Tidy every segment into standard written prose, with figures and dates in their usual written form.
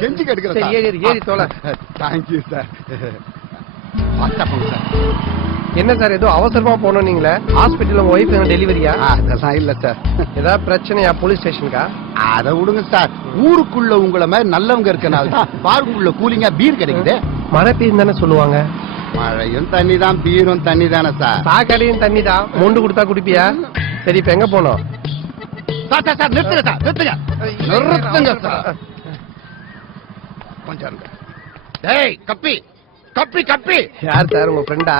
கெஞ்சி கேட்கிறேன். சரி ஏறி ஏறி தோல. Thank you sir. ஃபாஸ்டா போங்க சார். என்ன சார் ஏதோ அவசரமா போனோம் நீங்களே? ஹாஸ்பிட்டல் உங்க ஒய்ஃப் டெலிவரியா? அதெல்லாம் இல்ல சார். ஏதாவது பிரச்சனையா போலீஸ் ஸ்டேஷனுக்கா? அதை விடுங்க சார். ஊருக்குள்ள உங்களை மாதிரி நல்லவங்க இருக்கனால தான் பாருக்குள்ள கூலிங்கா பீர் கிடைக்குது. மழை பெய்யும் தானே சொல்லுவாங்க. மழையும் தண்ணி தான், பீரும் தண்ணி தானே சார். சாக்கடையும் தண்ணி தான். மொண்டு கொடுத்தா குடிப்பியா? சரி இப்ப எங்க போனோம்? சார் சார் சார் நிறுத்துங்க சார், நிறுத்துங்க நிறுத்துங்க சார். கொஞ்சம் இருங்க. டேய் கப்பி கப்பி கப்பி. யார் சார் உங்க ஃப்ரெண்டா?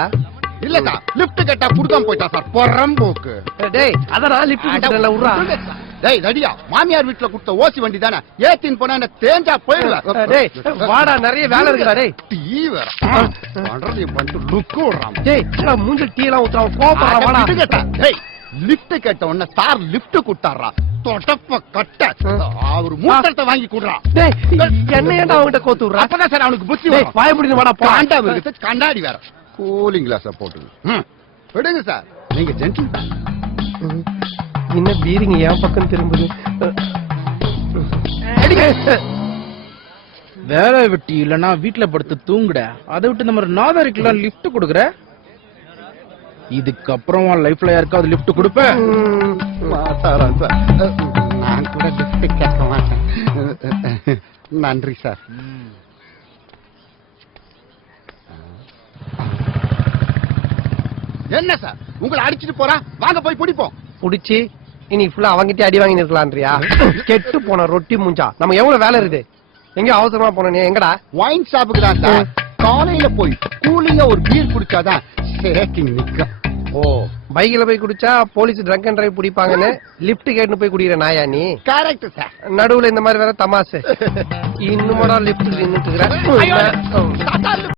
இல்ல சார், லிஃப்ட் கேட்டா குடுக்காம போயிட்டா சார். பொறம்போக்கு. டேய் அதெல்லாம் லிஃப்ட் கிட்டல உறா. டேய் ரெடியா? மாமியார் வீட்ல கொடுத்த ஓசி வண்டி தானே, ஏத்தின் போனா என்ன தேஞ்சா போயிடுவேன். டேய் வாடா, நிறைய வேலை இருக்குடா. டேய் டீ வேற பண்றது பண்ணிட்டு லுக்கு விடுறான். டேய் மூஞ்சி டீ எல்லாம் ஊத்துறான், கோபப்படுறான். வாடா கேட்டா. டேய் லிஃப்ட் கேட்ட உடனே சார் லிஃப்ட் குட்டாரா தொடப்ப கட்ட அவர் மூட்டத்தை வாங்கி குடுறா. டேய் என்ன ஏன்டா அவங்கிட்ட கோத்து விடுற? அப்பதான் சார் அவனுக்கு புத்தி வரும். வாய முடிஞ்சு வாடா. பாண்டா இருக்கு, கண்ணாடி வேற. கூலிங் கிளாஸ் போட்டு விடுங்க சார். நீங்க ஜென்டில் தான். என்ன பீரிங்க என் பக்கம் திரும்புது? வேலை வெட்டி இல்லன்னா வீட்டுல படுத்து தூங்குட. அதை விட்டு இந்த மாதிரி நாதாரிக்கெல்லாம் லிப்ட் கொடுக்குற. இதுக்கப்புறம் லைஃப்ல யாருக்காவது லிப்ட் கொடுப்பேன். நான் கூட லிப்ட் கேட்க மாட்டேன். நன்றி சார். என்ன சார் உங்களை அடிச்சிட்டு போறா? வாங்க போய் பிடிப்போம். புடிச்சு இன்னைக்கு ஃபுல்லா அவங்கிட்ட அடி வாங்கி இருக்கலான்றியா? கெட்டு போன ரொட்டி மூஞ்சா. நம்ம எவ்வளவு வேலை இருக்குது. எங்க அவசரமா போன நீ? எங்கடா? ஒயின் ஷாப்புக்கு தான் சார். காலையில போய் கூலிங்கா ஒரு பீர் குடிச்சாதான் சேட்டிங் நிக்கும். ஓ பைக்ல போய் குடிச்சா போலீஸ் ட்ரங்க் அண்ட் டிரைவ் பிடிப்பாங்கன்னு லிப்ட் கேட்னு போய் குடிக்கிற நாயா நீ? Correct sir. நடுவுல இந்த மாதிரி வேற தமாசு. இன்னும் லிப்ட் நின்னுட்டு இருக்கிற.